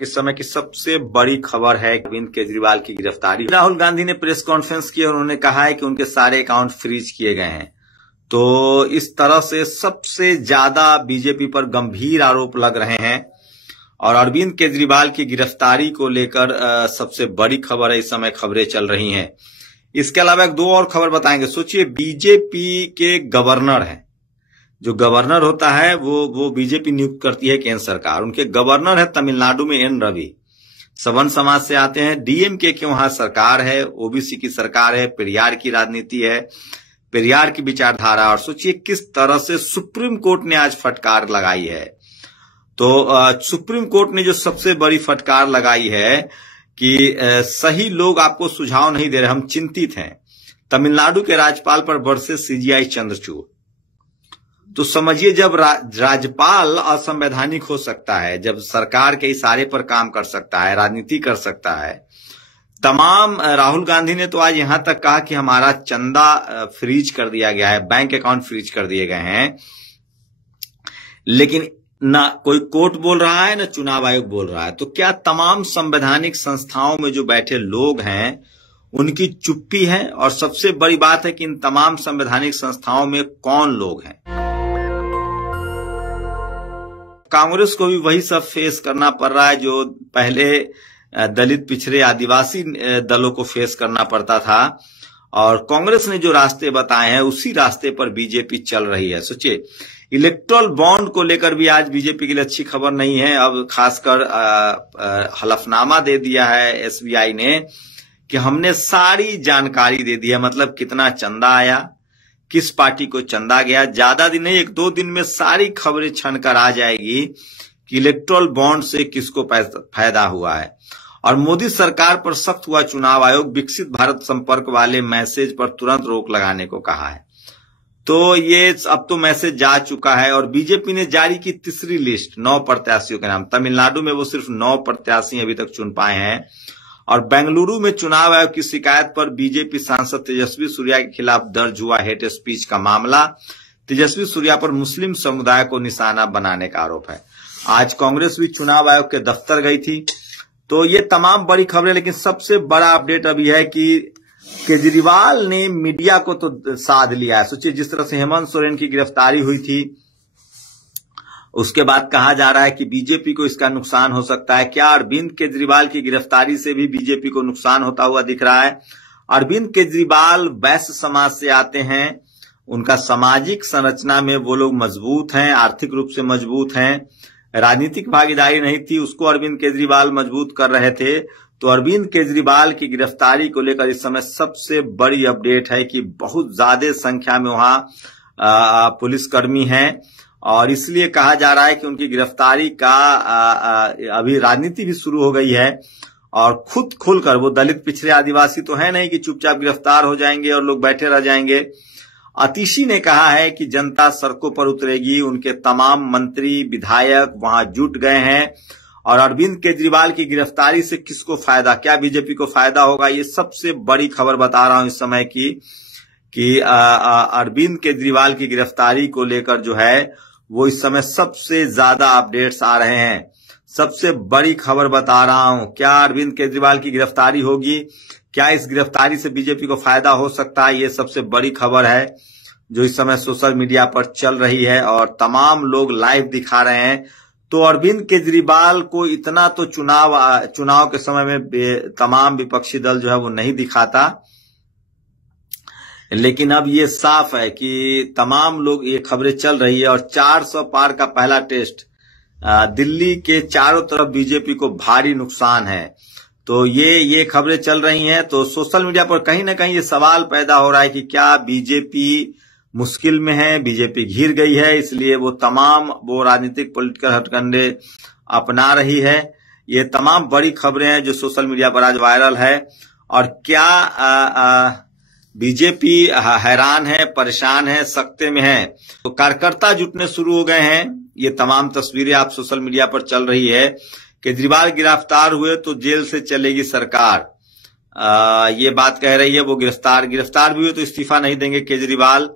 इस समय की सबसे बड़ी खबर है अरविंद केजरीवाल की गिरफ्तारी। राहुल गांधी ने प्रेस कॉन्फ्रेंस की और उन्होंने कहा है कि उनके सारे अकाउंट फ्रीज किए गए हैं। तो इस तरह से सबसे ज्यादा बीजेपी पर गंभीर आरोप लग रहे हैं और अरविंद केजरीवाल की गिरफ्तारी को लेकर सबसे बड़ी खबर है। इस समय खबरें चल रही हैं। इसके अलावा एक दो और खबर बताएंगे। सोचिए, बीजेपी के गवर्नर हैं, जो गवर्नर होता है वो बीजेपी नियुक्त करती है केंद्र सरकार। उनके गवर्नर है तमिलनाडु में एन रवि, सवर्ण समाज से आते हैं। डीएमके के वहां सरकार है, ओबीसी की सरकार है, पेरियार की राजनीति है, पेरियार की विचारधारा। और सोचिए किस तरह से सुप्रीम कोर्ट ने आज फटकार लगाई है। तो सुप्रीम कोर्ट ने जो सबसे बड़ी फटकार लगाई है कि सही लोग आपको सुझाव नहीं दे रहे, हम चिंतित हैं। तमिलनाडु के राज्यपाल पर बरसे सीजीआई चंद्रचूड़। तो समझिए, जब राज्यपाल असंवैधानिक हो सकता है, जब सरकार के इशारे पर काम कर सकता है, राजनीति कर सकता है, तमाम राहुल गांधी ने तो आज यहां तक कहा कि हमारा चंदा फ्रीज कर दिया गया है, बैंक अकाउंट फ्रीज कर दिए गए हैं। लेकिन ना कोई कोर्ट बोल रहा है, ना चुनाव आयोग बोल रहा है। तो क्या तमाम संवैधानिक संस्थाओं में जो बैठे लोग हैं उनकी चुप्पी है? और सबसे बड़ी बात है कि इन तमाम संवैधानिक संस्थाओं में कौन लोग हैं? कांग्रेस को भी वही सब फेस करना पड़ रहा है जो पहले दलित, पिछड़े, आदिवासी दलों को फेस करना पड़ता था। और कांग्रेस ने जो रास्ते बताए हैं उसी रास्ते पर बीजेपी चल रही है। सोचिए, इलेक्टोरल बॉन्ड को लेकर भी आज बीजेपी के लिए अच्छी खबर नहीं है। अब खासकर हलफनामा दे दिया है एसबीआई ने कि हमने सारी जानकारी दे दी है, मतलब कितना चंदा आया, किस पार्टी को चंदा गया। ज्यादा दिन नहीं, एक दो दिन में सारी खबरें छनकर आ जाएगी कि इलेक्टोरल बॉन्ड से किसको फायदा हुआ है। और मोदी सरकार पर सख्त हुआ चुनाव आयोग, विकसित भारत संपर्क वाले मैसेज पर तुरंत रोक लगाने को कहा है। तो ये अब तो मैसेज जा चुका है। और बीजेपी ने जारी की तीसरी लिस्ट 9 प्रत्याशियों के नाम। तमिलनाडु में वो सिर्फ 9 प्रत्याशी अभी तक चुन पाए हैं। और बेंगलुरु में चुनाव आयोग की शिकायत पर बीजेपी सांसद तेजस्वी सूर्या के खिलाफ दर्ज हुआ हेट स्पीच का मामला। तेजस्वी सूर्या पर मुस्लिम समुदाय को निशाना बनाने का आरोप है। आज कांग्रेस भी चुनाव आयोग के दफ्तर गई थी। तो ये तमाम बड़ी खबरें, लेकिन सबसे बड़ा अपडेट अभी है कि केजरीवाल ने मीडिया को तो साध लिया है। सोचिए, जिस तरह से हेमंत सोरेन की गिरफ्तारी हुई थी, उसके बाद कहा जा रहा है कि बीजेपी को इसका नुकसान हो सकता है। क्या अरविंद केजरीवाल की गिरफ्तारी से भी बीजेपी को नुकसान होता हुआ दिख रहा है? अरविंद केजरीवाल वैश्य समाज से आते हैं। उनका सामाजिक संरचना में वो लोग मजबूत हैं, आर्थिक रूप से मजबूत हैं। राजनीतिक भागीदारी नहीं थी, उसको अरविंद केजरीवाल मजबूत कर रहे थे। तो अरविंद केजरीवाल की गिरफ्तारी को लेकर इस समय सबसे बड़ी अपडेट है कि बहुत ज्यादा संख्या में वहां पुलिसकर्मी हैं। और इसलिए कहा जा रहा है कि उनकी गिरफ्तारी का अभी राजनीति भी शुरू हो गई है। और खुद खुलकर, वो दलित, पिछड़े, आदिवासी तो है नहीं कि चुपचाप गिरफ्तार हो जाएंगे और लोग बैठे रह जाएंगे। आतिशी ने कहा है कि जनता सड़कों पर उतरेगी। उनके तमाम मंत्री, विधायक वहां जुट गए हैं। और अरविंद केजरीवाल की गिरफ्तारी से किसको फायदा, क्या बीजेपी को फायदा होगा, ये सबसे बड़ी खबर बता रहा हूं इस समय की कि अरविंद केजरीवाल की गिरफ्तारी को लेकर जो है वो इस समय सबसे ज्यादा अपडेट्स आ रहे हैं। सबसे बड़ी खबर बता रहा हूं, क्या अरविंद केजरीवाल की गिरफ्तारी होगी? क्या इस गिरफ्तारी से बीजेपी को फायदा हो सकता है? ये सबसे बड़ी खबर है जो इस समय सोशल मीडिया पर चल रही है और तमाम लोग लाइव दिखा रहे हैं। तो अरविंद केजरीवाल को इतना तो चुनाव के समय में तमाम विपक्षी दल जो है वो नहीं दिखाता, लेकिन अब ये साफ है कि तमाम लोग, ये खबरें चल रही है। और 400 पार का पहला टेस्ट, दिल्ली के चारों तरफ बीजेपी को भारी नुकसान है। तो ये खबरें चल रही हैं। तो सोशल मीडिया पर कहीं ना कहीं ये सवाल पैदा हो रहा है कि क्या बीजेपी मुश्किल में है, बीजेपी घिर गई है, इसलिए वो राजनीतिक पॉलिटिकल हथकंडे अपना रही है। ये तमाम बड़ी खबरें हैं जो सोशल मीडिया पर आज वायरल है। और क्या बीजेपी हैरान है, परेशान है, सकते में है? तो कार्यकर्ता जुटने शुरू हो गए हैं। ये तमाम तस्वीरें आप सोशल मीडिया पर चल रही है। केजरीवाल गिरफ्तार हुए तो जेल से चलेगी सरकार, ये बात कह रही है। वो गिरफ्तार भी हुए तो इस्तीफा नहीं देंगे केजरीवाल।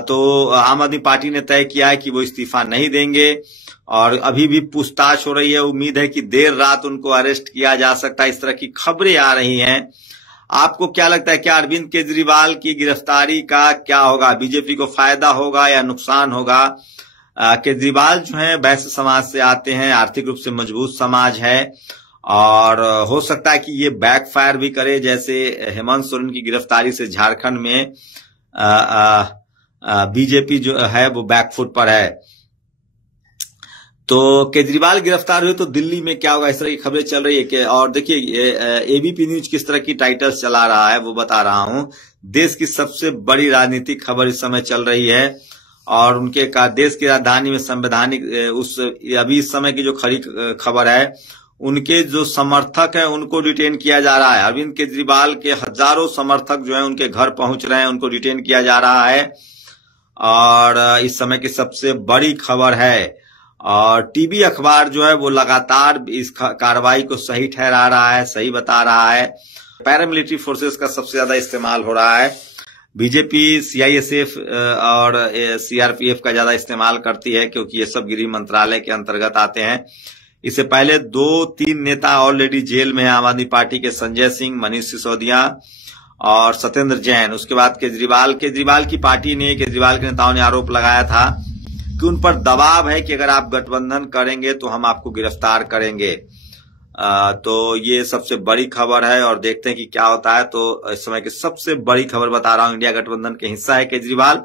तो आम आदमी पार्टी ने तय किया है कि वो इस्तीफा नहीं देंगे। और अभी भी पूछताछ हो रही है। उम्मीद है कि देर रात उनको अरेस्ट किया जा सकता है। इस तरह की खबरें आ रही हैं। आपको क्या लगता है, क्या अरविंद केजरीवाल की गिरफ्तारी का क्या होगा? बीजेपी को फायदा होगा या नुकसान होगा? केजरीवाल जो है वैश्य समाज से आते हैं, आर्थिक रूप से मजबूत समाज है, और हो सकता है कि ये बैकफायर भी करे, जैसे हेमंत सोरेन की गिरफ्तारी से झारखंड में बीजेपी जो है वो बैकफुट पर है। तो केजरीवाल गिरफ्तार हुए तो दिल्ली में क्या होगा, इस तरह की खबरें चल रही है कि, और देखिए एबीपी न्यूज किस तरह की टाइटल्स चला रहा है वो बता रहा हूं। देश की सबसे बड़ी राजनीतिक खबर इस समय चल रही है, और उनके का देश की राजधानी में संवैधानिक अभी इस समय की जो खरी खबर है, उनके जो समर्थक हैं उनको डिटेन किया जा रहा है। अरविंद केजरीवाल के हजारों समर्थक जो हैं उनके घर पहुंच रहे हैं, उनको डिटेन किया जा रहा है, और इस समय की सबसे बड़ी खबर है। और टीवी अखबार जो है वो लगातार इस कार्रवाई को सही ठहरा रहा है, सही बता रहा है। पैरामिलिट्री फोर्सेस का सबसे ज्यादा इस्तेमाल हो रहा है। बीजेपी सीआईएसएफ और सीआरपीएफ का ज्यादा इस्तेमाल करती है, क्योंकि ये सब गृह मंत्रालय के अंतर्गत आते हैं। इससे पहले 2-3 नेता ऑलरेडी जेल में हैं, आम आदमी पार्टी के संजय सिंह, मनीष सिसोदिया और सत्येंद्र जैन। उसके बाद केजरीवाल की पार्टी ने, केजरीवाल के नेताओं ने आरोप लगाया था कि उन पर दबाव है कि अगर आप गठबंधन करेंगे तो हम आपको गिरफ्तार करेंगे। तो ये सबसे बड़ी खबर है, और देखते हैं कि क्या होता है। तो इस समय की सबसे बड़ी खबर बता रहा हूं, इंडिया गठबंधन के हिस्सा है केजरीवाल,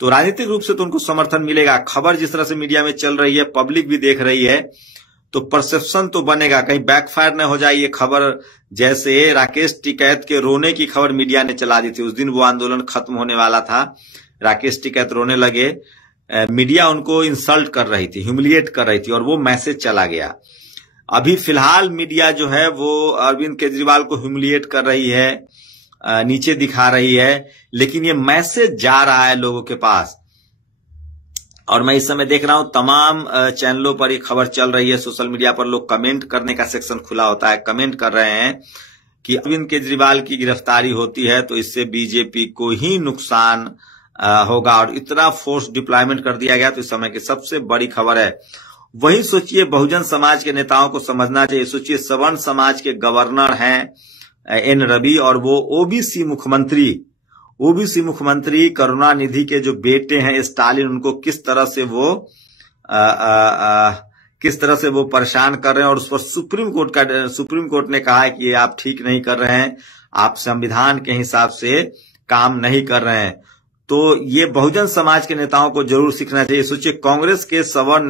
तो राजनीतिक रूप से तो उनको समर्थन मिलेगा। खबर जिस तरह से मीडिया में चल रही है, पब्लिक भी देख रही है, तो परसेप्शन तो बनेगा, कहीं बैकफायर न हो जाए ये खबर। जैसे राकेश टिकैत के रोने की खबर मीडिया ने चला दी थी, उस दिन वो आंदोलन खत्म होने वाला था, राकेश टिकैत रोने लगे, मीडिया उनको इंसल्ट कर रही थी, ह्यूमिलिएट कर रही थी, और वो मैसेज चला गया। अभी फिलहाल मीडिया जो है वो अरविंद केजरीवाल को ह्यूमिलिएट कर रही है, नीचे दिखा रही है, लेकिन ये मैसेज जा रहा है लोगों के पास। और मैं इस समय देख रहा हूं तमाम चैनलों पर ये खबर चल रही है, सोशल मीडिया पर लोग कमेंट करने का सेक्शन खुला होता है, कमेंट कर रहे हैं कि अरविंद केजरीवाल की गिरफ्तारी होती है तो इससे बीजेपी को ही नुकसान होगा, और इतना फोर्स डिप्लॉयमेंट कर दिया गया। तो इस समय की सबसे बड़ी खबर है। वही सोचिए, बहुजन समाज के नेताओं को समझना चाहिए। सोचिए, सवर्ण समाज के गवर्नर हैं एन रवि, और वो ओबीसी मुख्यमंत्री करुणानिधि के जो बेटे हैं स्टालिन, उनको किस तरह से वो परेशान कर रहे हैं, और उस पर सुप्रीम कोर्ट ने कहा है कि ये आप ठीक नहीं कर रहे हैं, आप संविधान के हिसाब से काम नहीं कर रहे हैं। तो ये बहुजन समाज के नेताओं को जरूर सीखना चाहिए। सोचिए, कांग्रेस के सवर्ण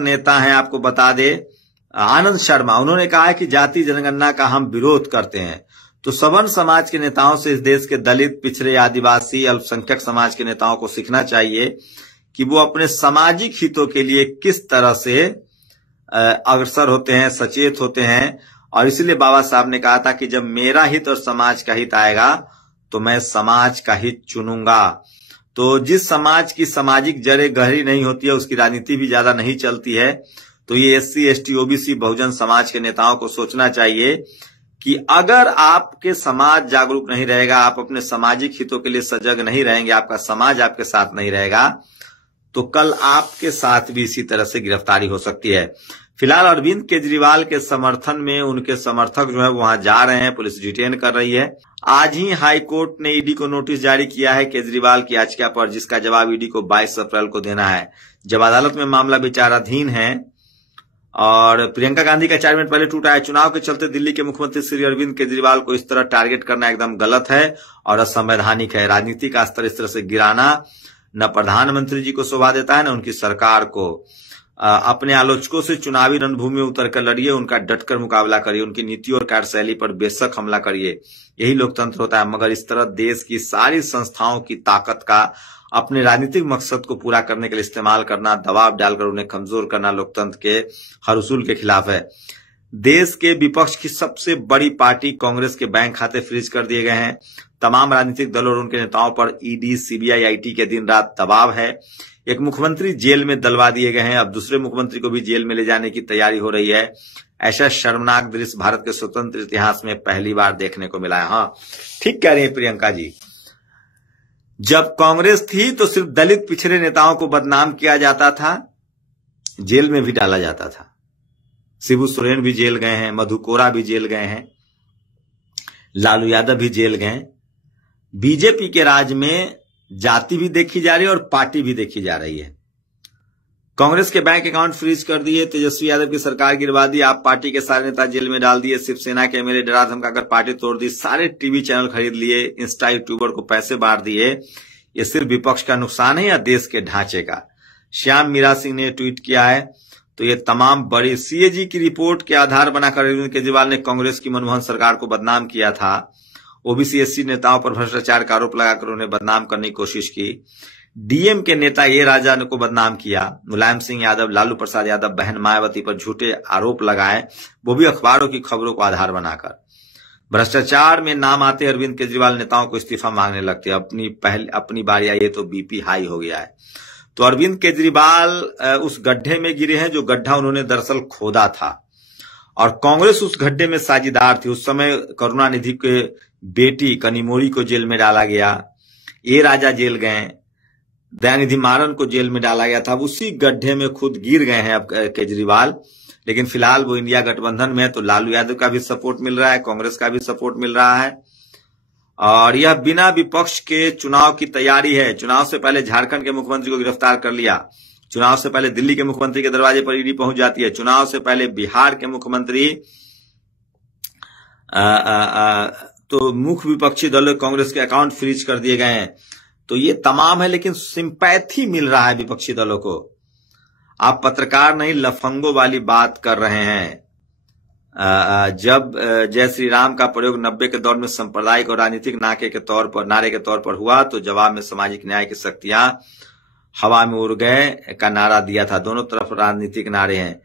नेता हैं, आपको बता दे आनंद शर्मा, उन्होंने कहा है कि जाति जनगणना का हम विरोध करते हैं। तो सवर्ण समाज के नेताओं से इस देश के दलित, पिछड़े, आदिवासी, अल्पसंख्यक समाज के नेताओं को सीखना चाहिए कि वो अपने सामाजिक हितों के लिए किस तरह से अग्रसर होते हैं, सचेत होते हैं। और इसलिए बाबा साहब ने कहा था कि जब मेरा हित और समाज का हित आएगा तो मैं समाज का हित चुनूंगा। तो जिस समाज की सामाजिक जड़ें गहरी नहीं होती है, उसकी राजनीति भी ज्यादा नहीं चलती है। तो ये SC, ST, OBC, Bahujan Samaj के नेताओं को सोचना चाहिए कि अगर आपके समाज जागरूक नहीं रहेगा, आप अपने सामाजिक हितों के लिए सजग नहीं रहेंगे, आपका समाज आपके साथ नहीं रहेगा, तो कल आपके साथ भी इसी तरह से गिरफ्तारी हो सकती है। फिलहाल अरविंद केजरीवाल के समर्थन में उनके समर्थक जो है वहां जा रहे हैं, पुलिस डिटेन कर रही है। आज ही हाई कोर्ट ने ईडी को नोटिस जारी किया है केजरीवाल की याचिका पर, जिसका जवाब ईडी को 22 अप्रैल को देना है। जब अदालत में मामला विचाराधीन है, और प्रियंका गांधी का 4 मिनट पहले टूटा है। चुनाव के चलते दिल्ली के मुख्यमंत्री श्री अरविंद केजरीवाल को इस तरह टारगेट करना एकदम गलत है और असंवैधानिक है। राजनीति का स्तर इस तरह से गिराना न प्रधानमंत्री जी को शोभा देता है, न उनकी सरकार को। अपने आलोचकों से चुनावी रणभूमि में उतरकर लड़िए, उनका डटकर मुकाबला करिए, उनकी नीति और कार्यशैली पर बेशक हमला करिए, यही लोकतंत्र होता है। मगर इस तरह देश की सारी संस्थाओं की ताकत का अपने राजनीतिक मकसद को पूरा करने के लिए इस्तेमाल करना, दबाव डालकर उन्हें कमजोर करना लोकतंत्र के हर उसूल के खिलाफ है। देश के विपक्ष की सबसे बड़ी पार्टी कांग्रेस के बैंक खाते फ्रीज कर दिए गए हैं। तमाम राजनीतिक दलों और उनके नेताओं पर ईडी, सीबीआई, आईटी के दिन रात दबाव है। एक मुख्यमंत्री जेल में डलवा दिए गए हैं, अब दूसरे मुख्यमंत्री को भी जेल में ले जाने की तैयारी हो रही है। ऐसा शर्मनाक दृश्य भारत के स्वतंत्र इतिहास में पहली बार देखने को मिला है। हाँ, ठीक कह रही है प्रियंका जी। जब कांग्रेस थी तो सिर्फ दलित पिछड़े नेताओं को बदनाम किया जाता था, जेल में भी डाला जाता था। शिबू सोरेन भी जेल गए हैं, मधु कोरा भी जेल गए हैं, लालू यादव भी जेल गए। बीजेपी के राज में जाति भी देखी जा रही है और पार्टी भी देखी जा रही है। कांग्रेस के बैंक अकाउंट फ्रीज कर दिए, तेजस्वी यादव की सरकार गिरवा दी, आप पार्टी के सारे नेता जेल में डाल दिए, शिवसेना के एमएलए डरा धमकाकर पार्टी तोड़ दी, सारे टीवी चैनल खरीद लिए, इंस्टा यूट्यूबर को पैसे बांट दिए। ये सिर्फ विपक्ष का नुकसान है या देश के ढांचे का? श्याम मीरा सिंह ने ट्वीट किया है। तो ये तमाम बड़ी सीएजी की रिपोर्ट के आधार बनाकर अरविंद केजरीवाल ने कांग्रेस की मनमोहन सरकार को बदनाम किया था। ओबीसी एससी नेताओं पर भ्रष्टाचार का आरोप लगाकर उन्हें बदनाम करने की कोशिश की। डीएम के नेता ए राजा को बदनाम किया। मुलायम सिंह यादव, लालू प्रसाद यादव, बहन मायावती पर झूठे आरोप लगाए, वो भी अखबारों की खबरों को आधार बनाकर। भ्रष्टाचार में नाम आते अरविंद केजरीवाल नेताओं को इस्तीफा मांगने लगते। अपनी बारी आई तो बीपी हाई हो गया है। तो अरविंद केजरीवाल उस गड्ढे में गिरे हैं जो गड्ढा उन्होंने दरअसल खोदा था, और कांग्रेस उस गड्ढे में साझेदार थी। उस समय करुणानिधि के बेटी कनिमोरी को जेल में डाला गया, ए राजा जेल गए, दयानिधि मारन को जेल में डाला गया था। अब उसी गड्ढे में खुद गिर गए हैं अब केजरीवाल। लेकिन फिलहाल वो इंडिया गठबंधन में है, तो लालू यादव का भी सपोर्ट मिल रहा है, कांग्रेस का भी सपोर्ट मिल रहा है, और यह बिना विपक्ष के चुनाव की तैयारी है। चुनाव से पहले झारखंड के मुख्यमंत्री को गिरफ्तार कर लिया, चुनाव से पहले दिल्ली के मुख्यमंत्री के दरवाजे पर ईडी पहुंच जाती है, चुनाव से पहले बिहार के मुख्यमंत्री तो मुख्य विपक्षी दलों कांग्रेस के अकाउंट फ्रीज कर दिए गए हैं। तो ये तमाम है, लेकिन सिंपैथी मिल रहा है विपक्षी दलों को। आप पत्रकार नहीं, लफंगों वाली बात कर रहे हैं। जब जय श्री राम का प्रयोग 90 के दौर में सांप्रदायिक और राजनीतिक नारे के तौर पर हुआ, तो जवाब में सामाजिक न्याय की शक्तियां हवा में उड़ गए का नारा दिया था। दोनों तरफ राजनीतिक नारे हैं।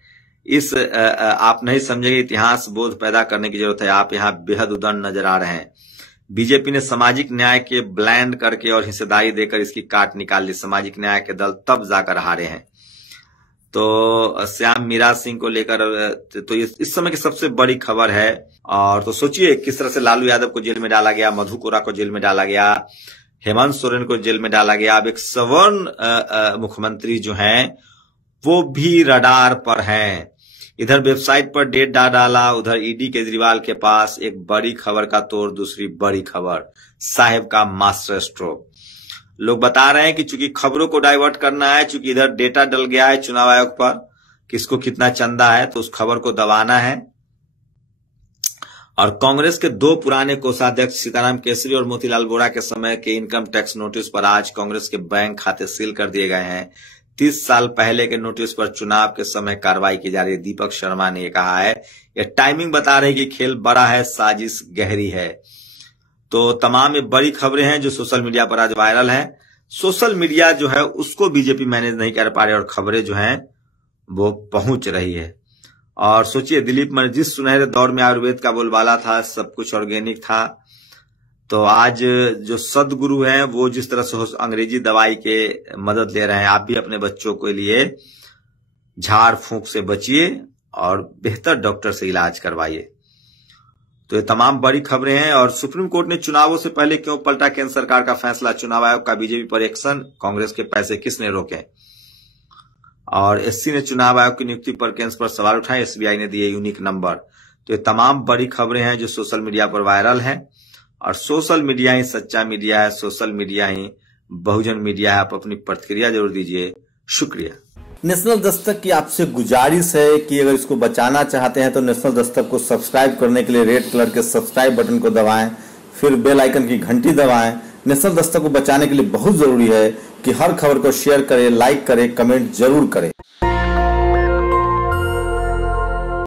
इस आप नहीं समझेंगे, इतिहास बोध पैदा करने की जरूरत है। आप यहाँ बेहद उदंड नजर आ रहे हैं। बीजेपी ने सामाजिक न्याय के ब्लैंड करके और हिस्सेदारी देकर इसकी काट निकाल ली। सामाजिक न्याय के दल तब जाकर हारे हैं। तो श्याम मीरा सिंह को लेकर तो इस समय की सबसे बड़ी खबर है। और तो सोचिए किस तरह से लालू यादव को जेल में डाला गया, मधु कोरा को जेल में डाला गया, हेमंत सोरेन को जेल में डाला गया। अब एक सवर्ण मुख्यमंत्री जो हैं वो भी रडार पर हैं। इधर वेबसाइट पर डेट डाला, उधर ईडी केजरीवाल के पास एक बड़ी खबर का तोड़ दूसरी बड़ी खबर, साहेब का मास्टर स्ट्रोक। लोग बता रहे हैं कि चूंकि खबरों को डाइवर्ट करना है, चूंकि इधर डेटा डल गया है चुनाव आयोग पर किसको कितना चंदा है, तो उस खबर को दबाना है। और कांग्रेस के दो पुराने कोषाध्यक्ष सीताराम केसरी और मोतीलाल वोरा के समय के इनकम टैक्स नोटिस पर आज कांग्रेस के बैंक खाते सील कर दिए गए हैं। 30 साल पहले के नोटिस पर चुनाव के समय कार्रवाई की जा रही है। दीपक शर्मा ने कहा है, यह टाइमिंग बता रही कि खेल बड़ा है, साजिश गहरी है। तो तमाम ये बड़ी खबरें हैं जो सोशल मीडिया पर आज वायरल हैं। सोशल मीडिया जो है उसको बीजेपी मैनेज नहीं कर पा रही और खबरें जो हैं वो पहुंच रही है। और सोचिए दिलीप में जिस सुनहरे दौर में आयुर्वेद का बोलबाला था, सब कुछ ऑर्गेनिक था, तो आज जो सदगुरु हैं वो जिस तरह से अंग्रेजी दवाई के मदद ले रहे हैं। आप भी अपने बच्चों के लिए झाड़ फूंक से बचिए और बेहतर डॉक्टर से इलाज करवाइए। तो ये तमाम बड़ी खबरें हैं। और सुप्रीम कोर्ट ने चुनावों से पहले क्यों पलटा केंद्र सरकार का फैसला, चुनाव आयोग का बीजेपी पर एक्शन, कांग्रेस के पैसे किसने रोके। और एससी ने चुनाव आयोग की नियुक्ति पर केंद्र पर सवाल उठाए, एसबीआई ने दिए यूनिक नंबर। तो ये तमाम बड़ी खबरें हैं जो सोशल मीडिया पर वायरल हैं। और सोशल मीडिया ही सच्चा मीडिया है, सोशल मीडिया ही बहुजन मीडिया है। आप अपनी प्रतिक्रिया जरूर दीजिए। शुक्रिया। नेशनल दस्तक की आपसे गुजारिश है कि अगर इसको बचाना चाहते हैं तो नेशनल दस्तक को सब्सक्राइब करने के लिए रेड कलर के सब्सक्राइब बटन को दबाएं, फिर बेल आइकन की घंटी दबाएं। नेशनल दस्तक को बचाने के लिए बहुत जरूरी है कि हर खबर को शेयर करें, लाइक करें, कमेंट जरूर करें।